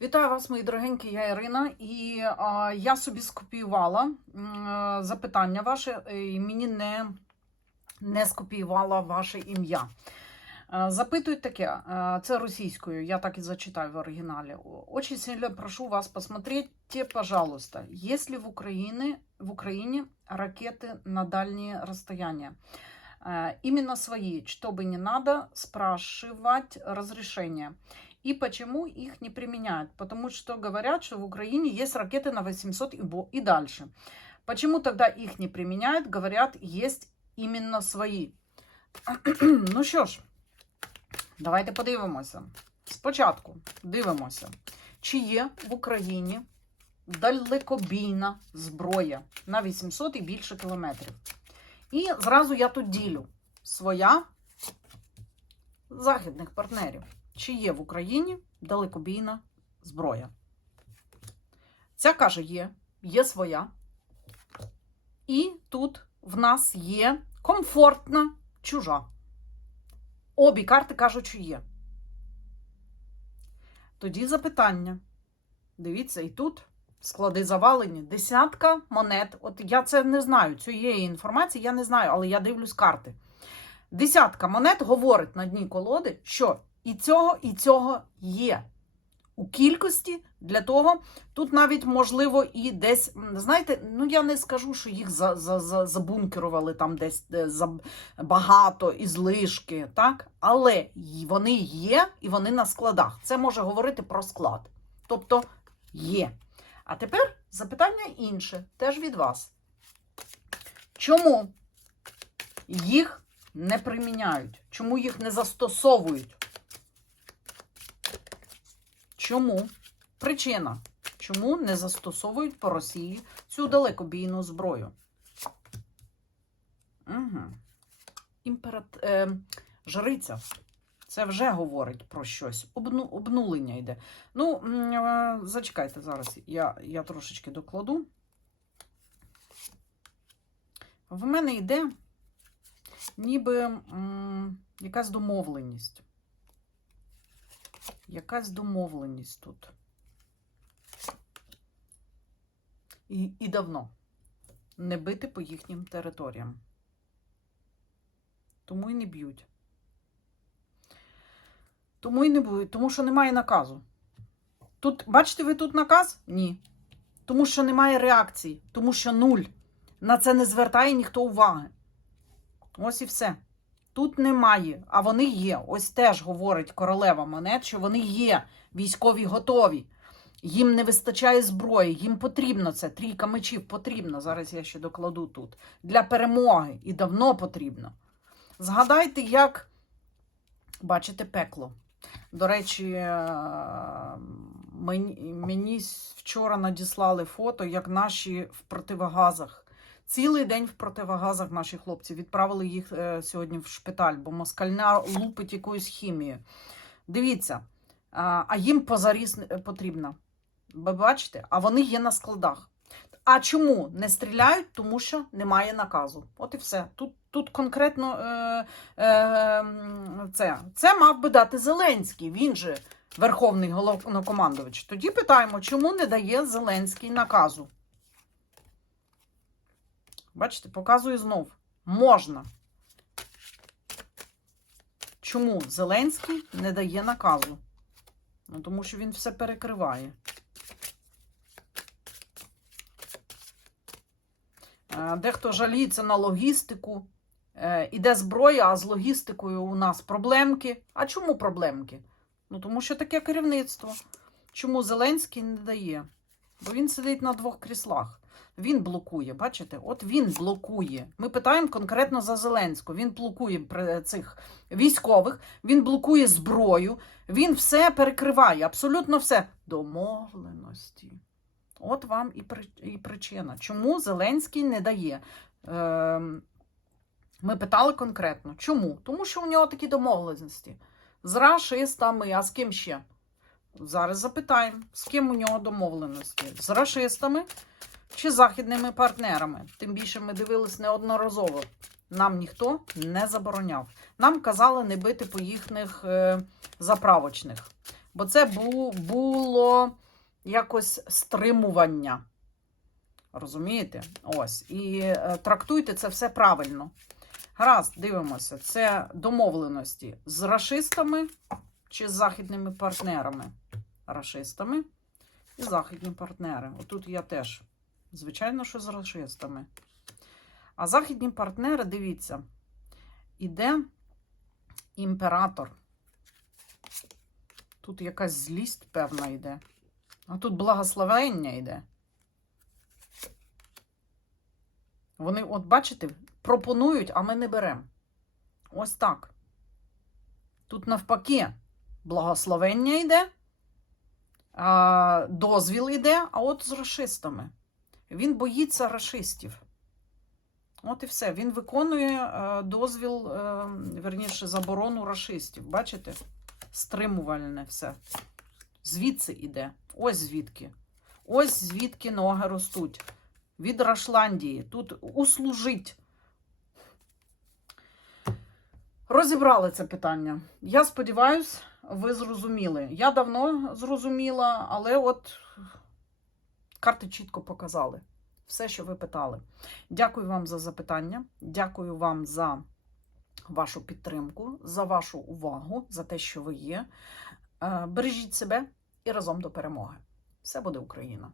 Вітаю вас, мої дорогенькі, я Ірина, і а, я собі скопіювала м, е, запитання ваше, е, і мені не, не скопіювала ваше ім'я. Е, Запитують таке, е, це російською, я так і зачитаю в оригіналі. Очень сильно прошу вас посмотрите, пожалуйста, есть ли в Украине, в Украине ракеты на дальние расстояния? Э, Именно свои, чтобы не надо спрашивать разрешения. И почему их не применяют? Потому что говорят, что в Украине есть ракеты на 800 и, дальше. Почему тогда их не применяют? Говорят, есть именно свої. ну що ж, давайте подивимося. Спочатку дивимося, чи є в Україні далекобійна зброя на 800 і більше кілометрів. І зразу я тут ділю своя західних партнерів. Чи є в Україні далекобійна зброя? Ця каже, є, є своя. І тут в нас є комфортна чужа. Обі карти кажуть, що є. Тоді запитання. Дивіться, і тут склади завалені. Десятка монет. От я це не знаю, цієї інформації я не знаю, але я дивлюсь карти. Десятка монет говорить на дні колоди, що і цього, і цього є. У кількості для того, тут навіть можливо і десь, знаєте, ну я не скажу, що їх за, за, за, забункерували там десь е, за багато і злишки, так? Але вони є і вони на складах. Це може говорити про склад. Тобто є. А тепер запитання інше, теж від вас. Чому їх не приміняють? Чому їх не застосовують? Чому? Причина. Чому не застосовують по Росії цю далекобійну зброю? Угу. Імперат... Е, жриця. Це вже говорить про щось. Обну... Обнулення йде. Ну, е, зачекайте зараз. Я, я трошечки докладу. В мене йде ніби м, якась домовленість. Якась домовленість тут. І, і давно. Не бити по їхнім територіям. Тому і не б'ють. Тому і не б'ють, тому що немає наказу. Тут, бачите, ви тут наказ? Ні. Тому що немає реакції, тому що нуль. На це не звертає ніхто уваги. Ось і все. Тут немає, а вони є. Ось теж говорить королева монет, що вони є військові готові. Їм не вистачає зброї, їм потрібно це. Трійка мечів потрібно. Зараз я ще докладу тут. Для перемоги. І давно потрібно. Згадайте, як бачите пекло. До речі, е, мені, мені вчора надіслали фото, як наші в противогазах. Цілий день в противогазах наші хлопці відправили їх е, сьогодні в шпиталь, бо москальня лупить якоюсь хімією. Дивіться, а, а їм позаріз не- потрібна. Ви бачите? А вони є на складах. А чому не стріляють? Тому що немає наказу. От і все. Тут, тут конкретно е, е, це. це мав би дати Зеленський. Він же верховний головнокомандувач. Тоді питаємо, чому не дає Зеленський наказу? Бачите, показую знов. Можна. Чому Зеленський не дає наказу? Ну, тому що він все перекриває. Е, Дехто жаліється на логістику. Е, Іде зброя, а з логістикою у нас проблемки. А чому проблемки? Ну, тому що таке керівництво. Чому Зеленський не дає? Бо він сидить на двох кріслах. Він блокує, бачите? От він блокує. Ми питаємо конкретно за Зеленського. Він блокує цих військових, він блокує зброю, він все перекриває, абсолютно все. Домовленості. От вам і, причина. Чому Зеленський не дає? Ем, ми питали конкретно. Чому? Тому що у нього такі домовленості. З рашистами, а з ким ще? Зараз запитаємо, з ким у нього домовленості? З рашистами чи західними партнерами? Тим більше ми дивились неодноразово. Нам ніхто не забороняв. Нам казали не бити по їхніх е, заправочних. Бо це бу- було якось стримування. Розумієте? Ось. І е, трактуйте це все правильно. Гаразд, дивимося. Це домовленості з рашистами чи з західними партнерами. Рашистами і західні партнери. Отут я теж, звичайно, що з рашистами. А західні партнери, дивіться, іде імператор. Тут якась злість, певна, йде. А тут благословення йде. Вони, от бачите, пропонують, а ми не беремо. Ось так. Тут навпаки, благословення йде, дозвіл йде, а от з расистами. Він боїться расистів. От і все. Він виконує е, дозвіл, е, верніше, заборону расистів. Бачите? Стримувальне все. Звідси іде. Ось звідки. Ось звідки ноги ростуть. Від Рашландії. Тут услужить. Розібрали це питання. Я сподіваюся, ви зрозуміли. Я давно зрозуміла, але от карти чітко показали все, що ви питали. Дякую вам за запитання. Дякую вам за вашу підтримку, за вашу увагу, за те, що ви є. Е, Бережіть себе і разом до перемоги. Все буде Україна!